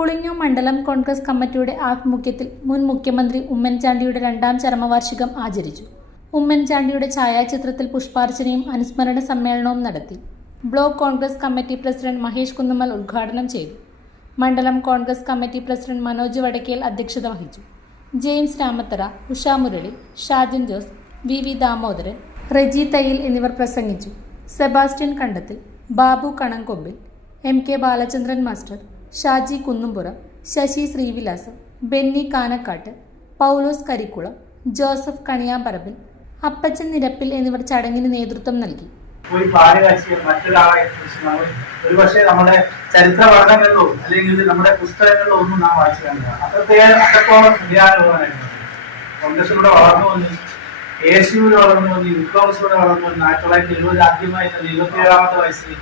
പുളിഞ്ഞു മണ്ഡലം കോൺഗ്രസ് കമ്മിറ്റിയുടെ ആഭിമുഖ്യത്തിൽ മുൻ മുഖ്യമന്ത്രി ഉമ്മൻചാണ്ടിയുടെ 2ാം ചരമവാർഷികം ആചരിച്ചു. ഉമ്മൻചാണ്ടിയുടെ ഛായാചിത്രത്തിൽ പുഷ്പാർച്ചനയും അനുസ്മരണ സമ്മേളനവും നടത്തി. Block Congress committee president Mahesh Kunnummal ഉദ്ഘാടനം ചെയ്തു. മണ്ഡലം കോൺഗ്രസ് കമ്മിറ്റി പ്രസിഡന്റ് മനോജ് വടക്കേൽ അധ്യക്ഷത വഹിച്ചു. ജെയിംസ് രാമത്തറ, ഉഷ മുരളി, ഷാജിൻ ജോസ്, വി ദാമോദരൻ, റെജി തയ്യിൽ എന്നിവർ പ്രസംഗിച്ചു. Sebastian Kandathil, Babu Kanankombil, M K Balachandran master, Shaji Kunnumpuram, Sasi Sreevilasam, Benny Kanakkattu, Paulose Karikkulam, Joseph Kaniyamparambil, Appachan Nirappil എന്നിവർ ചടങ്ങിന് നേതൃത്വം നൽകി. മറ്റൊരാളെ കുറിച്ച് നമ്മൾ ഒരുപക്ഷെ നമ്മുടെ ചരിത്ര പഠനങ്ങളിലോ അല്ലെങ്കിൽ നമ്മുടെ പുസ്തകങ്ങളിലോ ഒന്നും നാം വായിച്ചു കാണില്ല. അത്രത്തോളം ക്രിയാനുഭവമായിരുന്നു. കോൺഗ്രസിലൂടെ വളർന്നു വന്ന്, യേശുവിലൂടെ വളർന്നു വന്ന്, യുക്കോസിലൂടെ വളർന്നു വന്ന് 1970 ആദ്യമായി 27ാമത്തെ വയസ്സിൽ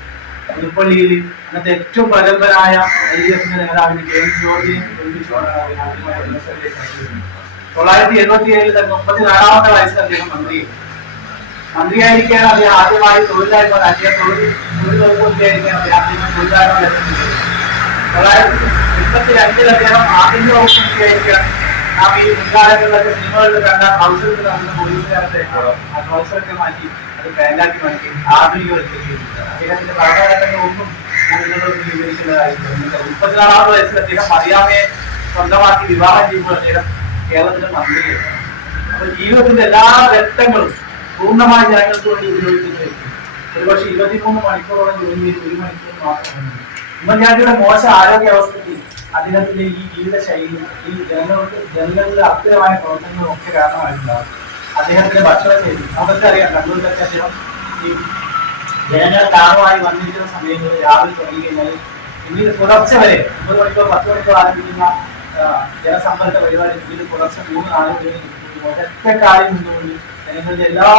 പുതുപ്പള്ളിയിൽ അന്നത്തെ ഏറ്റവും പ്രഗത്ഭനായ LDF നേതാവിന് ജെയിംസ് ജോർജിനെ 1977 തന്നെ 34ാമത്തെ വയസ്സിൽ അദ്ദേഹം മന്ത്രിയായിരിക്കാണ്. അദ്ദേഹം ആദ്യമായി തൊഴിലായ്മ തൊഴിലായ്മ അദ്ദേഹം ആഭ്യന്തര വകുപ്പ് മന്ത്രിയായിരിക്കാണ്. നാം ഈ മുൻകാലങ്ങളിലൊക്കെ സിനിമകളിൽ കണ്ട അവസരത്തിൽ നടന്ന പോലീസുകാരത്തെ ആ അവസരത്തെ മാറ്റി അത് പാൻറ്റാക്കി മാറ്റി ആധുനികവൽക്കരിക്കും. അദ്ദേഹത്തിന്റെ ഭരണഘടനകൾ ഒന്നും ഞാൻ നിങ്ങളൊന്നും വിവരിക്കേണ്ടതായിട്ടുണ്ട്. 34ാമത്തെ വയസ്സിൽ അദ്ദേഹം മറിയാമയെ സ്വന്തമാക്കി വിവാഹം ചെയ്യുമ്പോൾ അദ്ദേഹം കേരളത്തിന്റെ മന്ത്രിയായിരുന്നു. അപ്പൊ ജീവിതത്തിന്റെ എല്ലാ ഘട്ടങ്ങളും പൂർണ്ണമായി ജനങ്ങൾക്ക് വേണ്ടി ഉപയോഗിക്കുന്നത് ഒരുപക്ഷെ 23 മണിക്കൂറോളം ജോലി ചെയ്ത് 1 മണിക്കൂർ മാത്രമാണ്. ഉമ്മൻചാണ്ടിയുടെ മോശം ആരോഗ്യാവസ്ഥയ്ക്ക് അദ്ദേഹത്തിന്റെ ഈ ജീവിതശൈലി ഈ ജനങ്ങളുടെ അസ്ഥിരമായ പ്രവർത്തനങ്ങളും ഒക്കെ കാരണമായിട്ടുണ്ടാകും. അദ്ദേഹത്തിന്റെ ഭക്ഷണശൈലി നമുക്കറിയാം. കണ്ണൂരിലൊക്കെ അദ്ദേഹം ഈ ജനങ്ങൾ താണുമായി വന്നിരിക്കുന്ന സമയങ്ങളിൽ രാവിലെ തുടങ്ങി കഴിഞ്ഞാൽ പിന്നീട് പുലർച്ചെ വരെ 9 മണിക്കൂർ 10 മണിക്കൂർ ആരംഭിക്കുന്ന ജനസമ്പർക്ക പരിപാടി പിന്നീട് പുലർച്ചെ 3-4 മണി ഒറ്റക്കാലിൽ നിന്നുകൊണ്ട് ജനങ്ങളുടെ എല്ലാ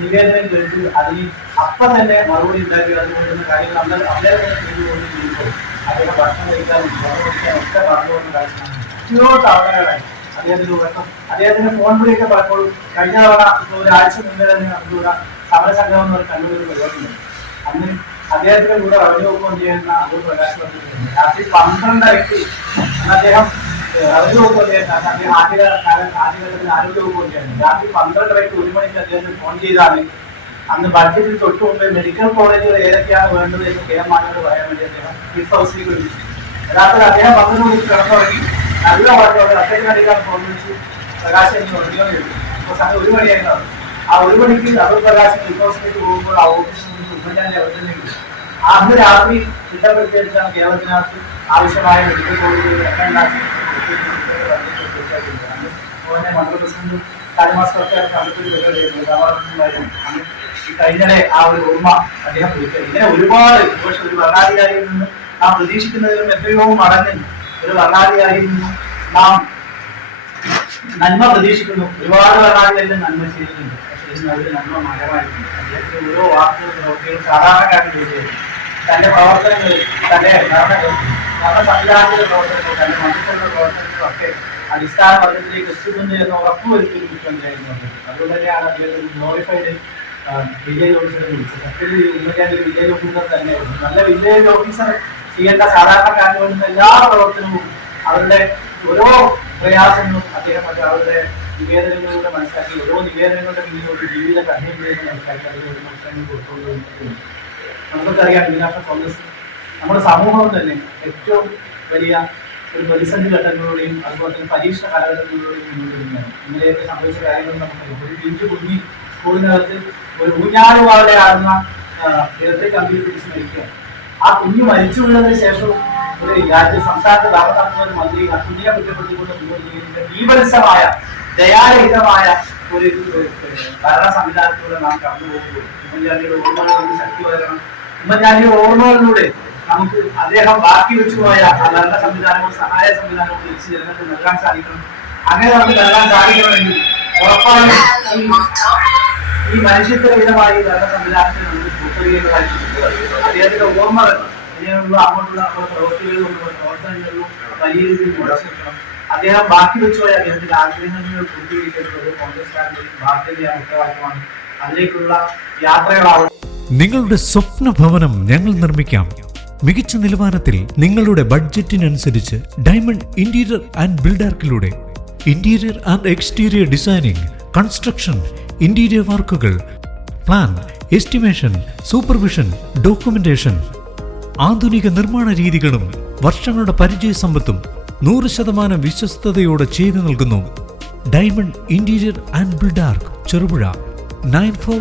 നിവേദനം കേട്ട് അതിന് അപ്പം തന്നെ മറുപടി ഉണ്ടാക്കി അതുകൊണ്ടുള്ള കാര്യങ്ങൾ അവിടെ തന്നെ ചെയ്തുകൊണ്ട് ചെയ്യുമ്പോൾ അദ്ദേഹം ഭക്ഷണം കഴിക്കാനും വെള്ളം കുടിക്കാനും ഒക്കെ പറഞ്ഞുകൊണ്ട് കഴിച്ചാണ് എത്രയോ തവണകളായി അദ്ദേഹത്തിന്റെ ഉറക്കം. അദ്ദേഹത്തിന്റെ ഫോൺ വിളിയൊക്കെ പലപ്പോഴും കഴിഞ്ഞ തവണ ഒരാഴ്ച മുന്നേ തന്നെ നമുക്കിവിടെ സമരസംഘം എന്ന് പറഞ്ഞ കണ്ണൂർ പരിപാടിയുണ്ട്. അന്ന് അദ്ദേഹത്തിന്റെ കൂടെ റവന്യൂ വകുപ്പ് ചെയ്യുന്ന അടൂർ പ്രകാശ് പറഞ്ഞിട്ടുണ്ട്. രാത്രി 12:30 അദ്ദേഹം റവന്യൂ വകുപ്പ് അദ്ദേഹം ആദ്യഘട്ടത്തിൽ ആരോഗ്യ വകുപ്പ് തന്നെയാണ്. രാത്രി 12:30 1 മണിക്ക് അദ്ദേഹത്തിന് ഫോൺ ചെയ്താണ് അന്ന് ബഡ്ജറ്റിൽ തൊട്ട് മുമ്പ് മെഡിക്കൽ കോളേജുകൾ ഏതൊക്കെയാണ് വേണ്ടത് എന്ന് KM മാണിയോട് പറയാൻ വേണ്ടി അദ്ദേഹം ക്ലിഫ് ഹൗസിലേക്ക് വിളിച്ചു. യഥാർത്ഥത്തിൽ അദ്ദേഹം 12 മണിക്ക് കിടന്നുറങ്ങി നല്ല പാട്ടോടെ അദ്ദേഹത്തിന് അടിക്കാൻ ഫോൺ വിളിച്ചു പ്രകാശ് എനിക്ക് ഉറങ്ങിയോന്ന് ചോദിച്ചു. അപ്പോൾ സമയം 1 മണിയായിരുന്നു. ആ 1 മണിക്ക് അടൂർ പ്രകാശ് ക്ലിഫ് ഹൗസിലേക്ക് പോകുമ്പോൾ ആ ഓഫീസിൽ നിന്ന് ഉമ്മൻചാണ്ടി അവതരിപ്പിച്ചു. അന്ന് രാത്രി തിട്ടപ്പെടുത്തിയെടുത്താണ് കേരളത്തിനകത്ത് ആവശ്യമായ മെഡിക്കൽ കോളേജുകൾ എല്ലാം ഉണ്ടാക്കി മണ്ഡല പ്രസിഡന്റ് കാലിമാസ്റ്റർക്ക് കഴിഞ്ഞ ആ ഒരു ഓർമ്മ അദ്ദേഹം വിളിക്കുക. ഇങ്ങനെ ഒരുപാട് പക്ഷെ ഒരു ഭരണാധികാരിയിൽ നിന്ന് നാം പ്രതീക്ഷിക്കുന്നതിലും എത്രയോ മടങ്ങ് ഒരു ഭരണാധികാരിയിൽ നിന്നും നാം നന്മ പ്രതീക്ഷിക്കുന്നു. ഒരുപാട് ഭരണാധികാരികൾ നന്മ ചെയ്തിട്ടുണ്ട്. പക്ഷെ ഇന്ന് അവർ നന്മ മരമായിട്ടുണ്ട്. അദ്ദേഹത്തിന്റെ ഓരോ വാക്കുകളും പ്രവൃത്തികളും സാധാരണക്കാരൻ ചെയ്തിട്ടുണ്ട്. തന്റെ പ്രവർത്തനങ്ങൾ, തന്റെ ഭരണ സംവിധാനത്തിന്റെ പ്രവർത്തനങ്ങൾ, തന്റെ മന്ത്രിസഭയുടെ പ്രവർത്തനങ്ങളൊക്കെ അടിസ്ഥാന വർഗത്തിലേക്ക് എത്തുന്നുണ്ട് എന്ന് ഉറപ്പുവരുത്തിയ മുഖ്യമന്ത്രിയായിരുന്നു. അതുകൊണ്ട് തന്നെയാണ് അദ്ദേഹം ഗ്ലോറിഫൈഡ് വില്ലേജ് ഓഫീസറെ വിളിച്ചത്. സത്യത്തിൽ ഉമ്മൻചാണ്ടി വില്ലേജ് ഓഫീസർ തന്നെയായിരുന്നു. നല്ല വില്ലേജ് ഓഫീസർ ചെയ്യേണ്ട സാധാരണക്കാരന് വേണ്ടുന്ന എല്ലാ പ്രവർത്തനവും അവരുടെ ഓരോ പ്രയാസങ്ങളും അദ്ദേഹം അവരുടെ നിവേദനങ്ങളിലൂടെ മനസ്സിലാക്കി ഓരോ നിവേദനങ്ങളുടെ പിന്നിലൂടെ ജീവിത കഠിനം ചെയ്ത് മനസ്സിലാക്കി അതിലൂടെ മനസ്സിലാക്കി കൊടുത്തുകൊണ്ടിരിക്കുന്നു. നമുക്കറിയാം ഇന്ത്യൻ കോൺഗ്രസ് നമ്മുടെ സമൂഹം തന്നെ ഏറ്റവും വലിയ ഒരു പ്രതിസന്ധി ഘട്ടങ്ങളിലൂടെയും അതുപോലെ തന്നെ പരീക്ഷണ കാലഘട്ടങ്ങളിലൂടെയും മുന്നോട്ട് വരുന്നതാണ്. ഇന്നലെയൊക്കെ സംഭവിച്ച കാര്യങ്ങൾ നമുക്ക് ഒരു പിഞ്ചു കുഞ്ഞി സ്കൂളിനകത്ത് ഒരു ഊഞ്ഞാലുവാടെ ആടുന്ന ഇലക്ട്രിക് കമ്പിയിൽ പിടിച്ച് മരിക്കുകയാണ്. ആ കുഞ്ഞ് മരിച്ചു വീണതിന് ശേഷവും ഒരു സംസ്ഥാനത്ത് ഭരണം നടത്തുന്ന ഒരു മന്ത്രി ആ കുഞ്ഞിനെ കുറ്റപ്പെടുത്തിക്കൊണ്ട് ഭീപത്സമായ ദയാരഹിതമായ ഒരു ഭരണ സംവിധാനത്തിലൂടെ നാം കടന്നു പോകുമ്പോൾ ഉമ്മൻചാണ്ടിയുടെ ഓർമ്മകൾ നമുക്ക് ശക്തി പകരണം. ഉമ്മൻചാണ്ടിയുടെ ഓർമ്മകളിലൂടെ നമുക്ക് അദ്ദേഹം ബാക്കി വെച്ചുപോയ ആ ഭരണ സംവിധാനവും സഹായ സംവിധാനവും തിരിച്ച് ജനങ്ങൾക്ക് നൽകാൻ സാധിക്കണം. അങ്ങനെ നമുക്ക് നൽകാൻ സാധിക്കണമെങ്കിൽ ഉറപ്പാണ് ഈ മനുഷ്യത്വരഹിതമായ ഈ ഭരണ സംവിധാനത്തിൽ നമുക്ക് പൂർത്തീകരിക്കേണ്ടതായിട്ടുണ്ട്. അദ്ദേഹത്തിന്റെ ഓർമ്മകൾ അങ്ങനെയുള്ള അങ്ങോട്ടുള്ള നമ്മുടെ പ്രവൃത്തികളിലും പ്രവർത്തനങ്ങളിലും വലിയ രീതിയിൽ മുടക്കണം. അദ്ദേഹം ബാക്കി വെച്ചുപോയ അദ്ദേഹത്തിന്റെ ആഗ്രഹങ്ങൾ പൂർത്തീകരിക്കുന്നത് കോൺഗ്രസ് ബാധ്യതയാണ്, ഉത്തരവാദിത്തമാണ്. അതിലേക്കുള്ള യാത്രകളാവും. നിങ്ങളുടെ സ്വപ്ന ഭവനം ഞങ്ങൾ നിർമ്മിക്കാം. മികച്ച നിലവാരത്തിൽ നിങ്ങളുടെ ബഡ്ജറ്റിനനുസരിച്ച് ഡയമണ്ട് ഇന്റീരിയർ ആൻഡ് ബിൽഡാർക്കിലൂടെ interior and exterior designing, construction, interior വർക്കുകൾ, പ്ലാൻ, എസ്റ്റിമേഷൻ, സൂപ്പർവിഷൻ, ഡോക്യുമെന്റേഷൻ, ആധുനിക നിർമ്മാണ രീതികളും വർഷങ്ങളുടെ പരിചയ സമ്പത്തും 100% വിശ്വസ്തയോടെ ചെയ്തു നൽകുന്നു. Diamond interior and Buildark, Cherupuzha 94